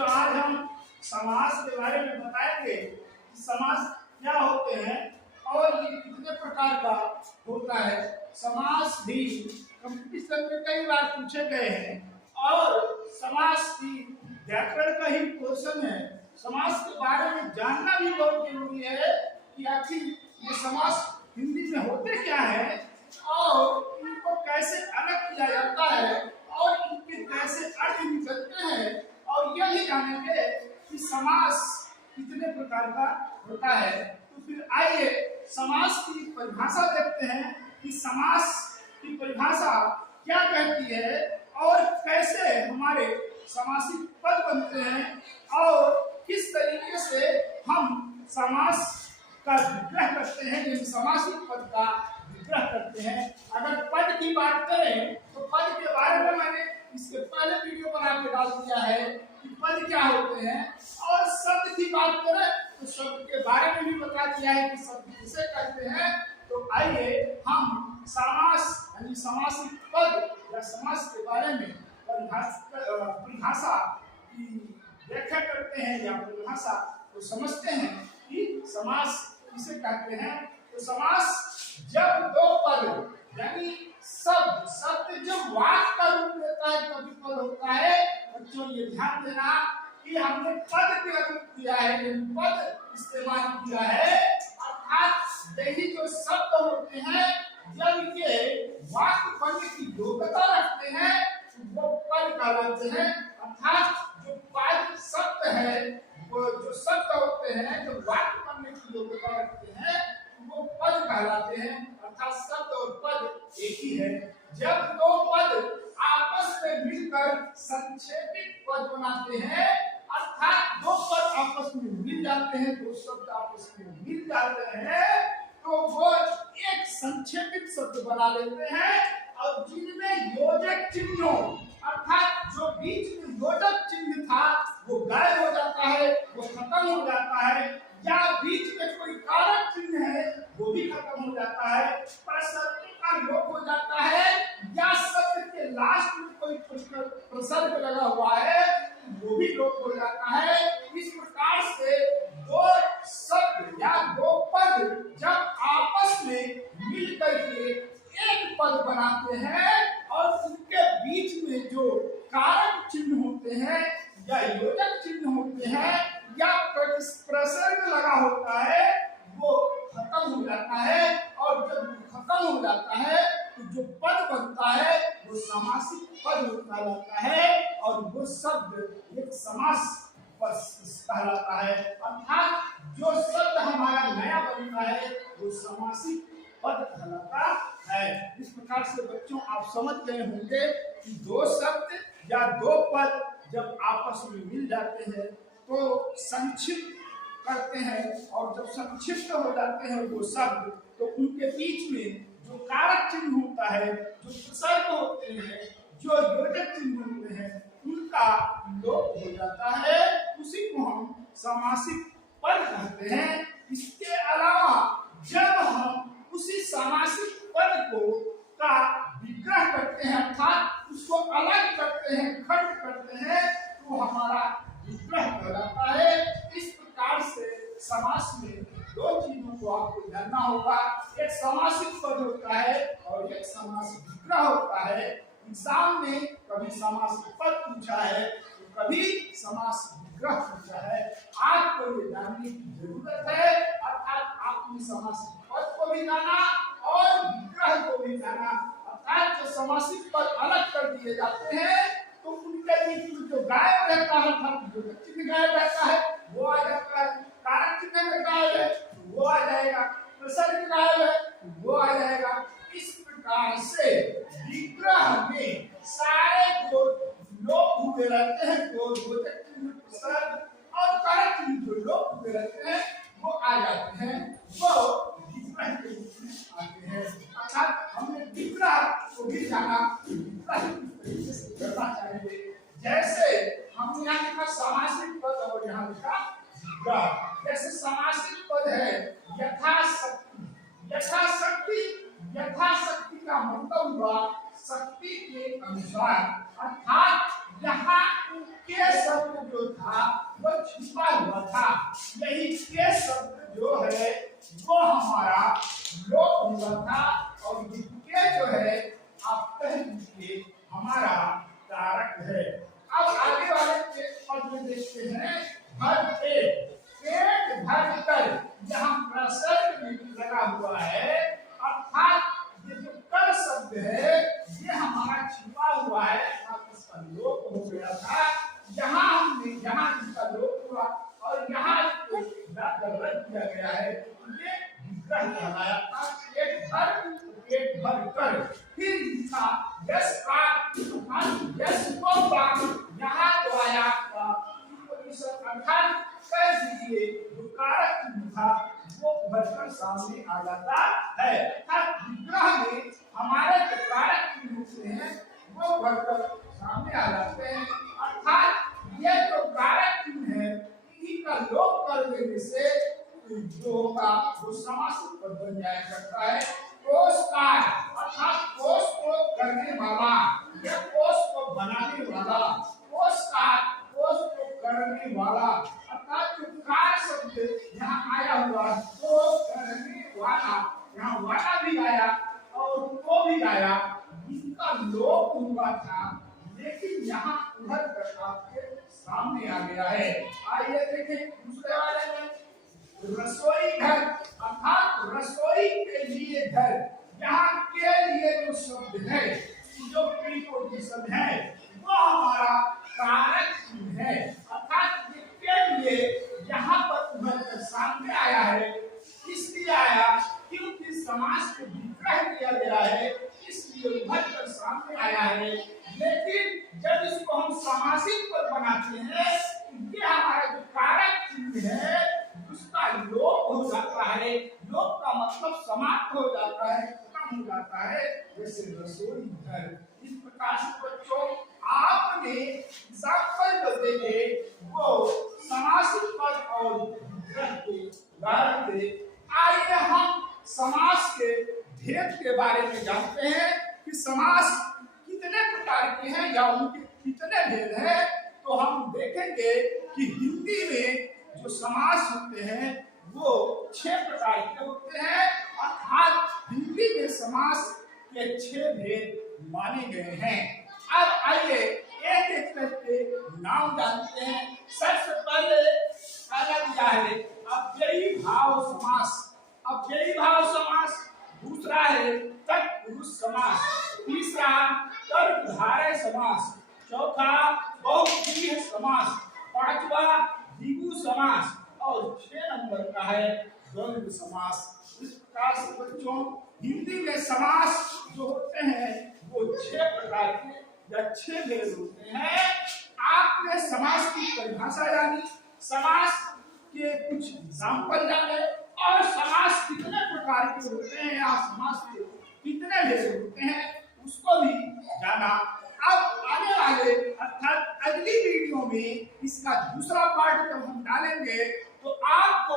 बच्चों आज हम समास के बारे में बताएंगे कि समास क्या होते हैं और ये कितने प्रकार का होता है। समास भी कंपटीशन में कई बार पूछे गए हैं और समास की व्याकरण का ही पोर्शन है। समास के बारे में जानना भी बहुत जरूरी है कि आखिर ये समास हिंदी में होते क्या है और इनको कैसे अलग किया जाता है और इनके कैसे अर्थ निकलते हैं, और यह भी जानेंगे कि समास कितने प्रकार का होता है। तो फिर आइए समास की परिभाषा देखते हैं कि समास की परिभाषा क्या कहती है और कैसे हमारे समासिक पद बनते हैं और किस तरीके से हम समास का विग्रह करते हैं, यानी समासिक पद का विग्रह करते हैं। अगर पद की बात करें तो पद के बारे में मैंने इसके पहले वीडियो बना के डाल दिया है कि पद क्या होते हैं, और शब्द की बात करें तो शब्द के बारे में भी बता दिया है कि शब्द किसे कहते हैं। तो आइए हम समास यानी समासिक पद या समास के बारे में परिभाषा की व्याख्या करते हैं या परिभाषा को समझते हैं कि समास किसे कहते हैं। तो समास जब दो पद यानी शब्द जब वाक्य का रूप लेता है तभी पद होता है। बच्चों ये ध्यान देना कि हमने पद का रूप किया है, पद इस्तेमाल किया है, अर्थात यही जो शब्द होते हैं जब ये वाक्य बनने की योग्यता रखते हैं वो पद कहलाते हैं। अर्थात जो पद शब्द है, वो जो शब्द होते हैं जो वाक्य बनने की योग्यता रखते हैं वो पद कहलाते हैं। अर्थात शब्द और पद एक ही है। जब दो पद आपस में मिलकर संक्षेपित पद बनाते हैं, अर्थात दो पद आपस में मिल जाते हैं, दो शब्द आपस में मिल जाते हैं, तो वो एक संक्षेपित शब्द बना लेते हैं। और जिनमें योजक चिन्ह हो, अर्थात जो बीच में योजक चिन्ह था वो गायब हो जाता है, वो खत्म हो जाता है, या बीच में कोई कारक चिन्ह है वो भी खत्म हो जाता है, प्रसर्ग का लोप हो जाता है, या शब्द के लास्ट में कोई प्रसर्ग लगा हुआ है वो भी लोप हो जाता है। इस प्रकार से दो शब्द या दो पद जब आपस में मिलकर के एक पद बनाते हैं और उनके बीच में जो कारक चिन्ह होते हैं या योजक चिन्ह होते हैं या प्रसर्ग लगा होता है वो खत्म हो जाता है, और जब खत्म हो जाता है तो जो पद बनता है वो समासिक पद कहलाता है और वो शब्द एक समास पद कहलाता है। अर्थात जो शब्द हमारा नया बनता है वो समासिक पद कहलाता है। इस प्रकार से बच्चों आप समझ गए होंगे कि दो शब्द या दो पद जब आपस में मिल जाते हैं तो संक्षिप्त करते हैं, और जब संक्षिप्त हो जाते हैं वो शब्द तो उनके बीच में जो कारक चिन्ह होता है, जो प्रसर्ग होते हैं, जो योजक चिन्ह होते हैं, उनका लोप हो जाता है। उसी को हम समासिक पद कहते हैं। इसके अलावा जब हम उसी समासिक पद को का विग्रह करते हैं, अर्थात उसको अलग करते हैं, खंड करते हैं, तो हमारा विग्रह कहलाता है। इस प्रकार से समास में दो चीजों को आपको जानना होगा, एक समासिक पद होता है और एक समासिक विग्रह होता है। एग्जाम में कभी समासिक पद पूछा है तो कभी समासिक विग्रह पूछा है। आपको ये जानने की जरूरत है, अर्थात आपने समासिक पद को भी जाना और विग्रह को भी जाना। अर्थात जो समासिक पद अलग कर दिए जाते हैं तो उनके बीच में जो गायब रहता है, जो चिन्ह गायब रहता है वो आ जाता है, कारक चिन्ह में गायब है वो आ जाएगा, प्रसर्ग गायब है वो आ जाएगा। इस प्रकार से विग्रह में सारे जो लोप हुए रहते हैं, जो योजक चिन्ह, प्रसर्ग और कारक चिन्ह जो लोप हुए रहते हैं वो आ जाते हैं, वो विग्रह के रूप में आते हैं। अर्थात हमने विग्रह को भी जाना, विग्रह तरीके से करना चाहिए। जैसे हम यहाँ लिखा समासिक पद और यहाँ लिखा विग्रह। जैसे समासिक पद है यथाशक्ति, यथाशक्ति, यथाशक्ति का मतलब हुआ शक्ति के अनुसार, अर्थात यहाँ के शब्द जो जो था वो छिपा हुआ था। यही के शब्द जो है वो हमारा लोप हुआ था और ये के जो है आप कह लीजिए हमारा कारक है। अब आगे वाले पद में देखते हैं भर पेट, पेट भर कर, यहाँ प्रसर्ग लगा हुआ है अर्थात ये जो कर शब्द है ये हमारा छिपा हुआ है अर्थात इसका लोप हो गया था। यहाँ हमने यहाँ इसका लोप हुआ और यहाँ इसको रद्द किया गया है, ये विग्रह कहलाया था। पेट भर कर, फिर लिखा यश का यश को यहाँ तो आया अर्थात कह दीजिए जो कारक था वो बढ़कर सामने आ जाता है। अर्थात विग्रह में हमारे जो कारक की होते हैं वो बढ़कर सामने आ जाते हैं। अर्थात ये जो कारक है इन्हीं का लोप कर देने से जो होगा वो समासिक पद बन जाया करता है। कोषकार अर्थात कोष को करने वाला या कोष को बनाने वाला, कोषकार कोष को करने वाला अर्थात जो कार शब्द यहाँ आया हुआ तो करने वाला, यहाँ वाला भी आया और को भी आया, इनका लोप हुआ था लेकिन यहाँ उधर कर आपके सामने आ गया है। आइए देखें दूसरे वाले में रसोई घर अर्थात रसोई के लिए घर, यहाँ के लिए जो शब्द है जो प्रीपोजिशन है वो हमारा कारक है। अर्थात ये के लिए यहाँ पर उभर कर सामने आया है, इसलिए आया क्योंकि समास को विग्रह किया गया है इसलिए उभर कर सामने आया है। लेकिन जब इसको हम समासिक पद बनाते हैं ये हमारा जो कारक चिन्ह है उसका लोप हो जाता है। लोप का मतलब समाप्त हो जाता है, खत्म हो जाता है। जैसे रसोई घर, इस प्रकार से बच्चों आपने एग्जाम्पल जो देखे वो समासिक पद और विग्रह के उदाहरण थे। आइए हम समास के भेद के बारे में जानते हैं कि समास कितने प्रकार के हैं या उनके कितने भेद हैं। तो हम देखेंगे कि हिंदी में जो समास होते हैं वो 6 प्रकार के होते हैं अर्थात हिंदी में समास के 6 भेद माने गए हैं। अब आइए एक एक करके नाम जानते हैं। सबसे पहले पहला दिया है अव्ययी भाव समास, अव्ययी भाव समास। दूसरा है तत्पुरुष समास, तीसरा कर्मधारय समास, चौथा बहुव्रीहि समास, पांचवा द्विगु समास और 6 नंबर का है द्वंद्व समास। इस प्रकार से बच्चों हिंदी में समास जो होते हैं वो 6 प्रकार के या 6 भेद होते हैं। आपने समास की परिभाषा जानी, समास के कुछ एग्जाम्पल जाने और समास कितने प्रकार के होते हैं या समास के कितने भेद होते हैं उसको भी जाना। अब आने वाले अर्थात अगली वीडियो में इसका दूसरा पार्ट जब हम डालेंगे तो आपको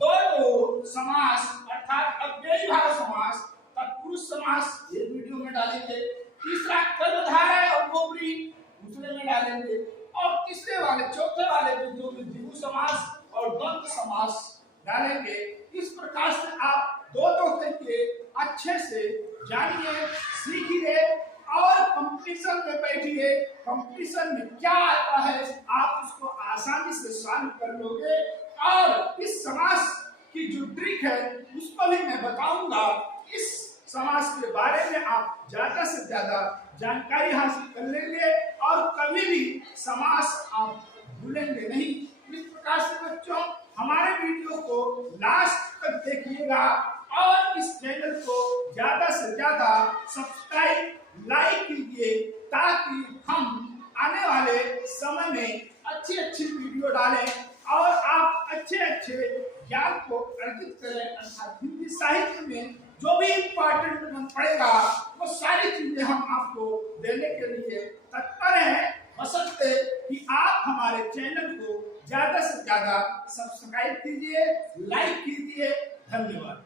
दोनों समास अर्थात अव्ययी भाव समास, तत्पुरुष समास ये वीडियो में डालेंगे, तीसरा कर्मधारय और बहुव्रीहि दूसरे में डालेंगे और तीसरे वाले चौथे वाले वीडियो में द्विगु समास और द्वंद्व समास डालेंगे। इस प्रकार से आप दो करके अच्छे से जानिए, सीखिए और कंपटीशन में बैठिए। कंपटीशन में क्या आता है आप उसको आसानी से सॉल्व कर लोगे और इस समास की जो ट्रिक है उसको भी मैं बताऊंगा। इस समास के बारे में आप ज्यादा से ज्यादा जानकारी हासिल कर लेंगे और कभी भी समास आप भूलेंगे नहीं। इस प्रकार से बच्चों हमारे वीडियो को लास्ट तक देखिएगा और इस चैनल को ज्यादा से ज्यादा सब्सक्राइब लाइक कीजिए ताकि हम आने वाले समय में अच्छी अच्छी वीडियो डालें और आप अच्छे अच्छे ज्ञान को अर्जित करें। अर्थात हिंदी साहित्य में जो भी इम्पोर्टेंट पड़ेगा वो सारी चीजें हम आपको देने के लिए तत्पर हैं। बशर्ते कि आप हमारे चैनल को ज्यादा से ज्यादा सब्सक्राइब कीजिए, लाइक कीजिए। धन्यवाद।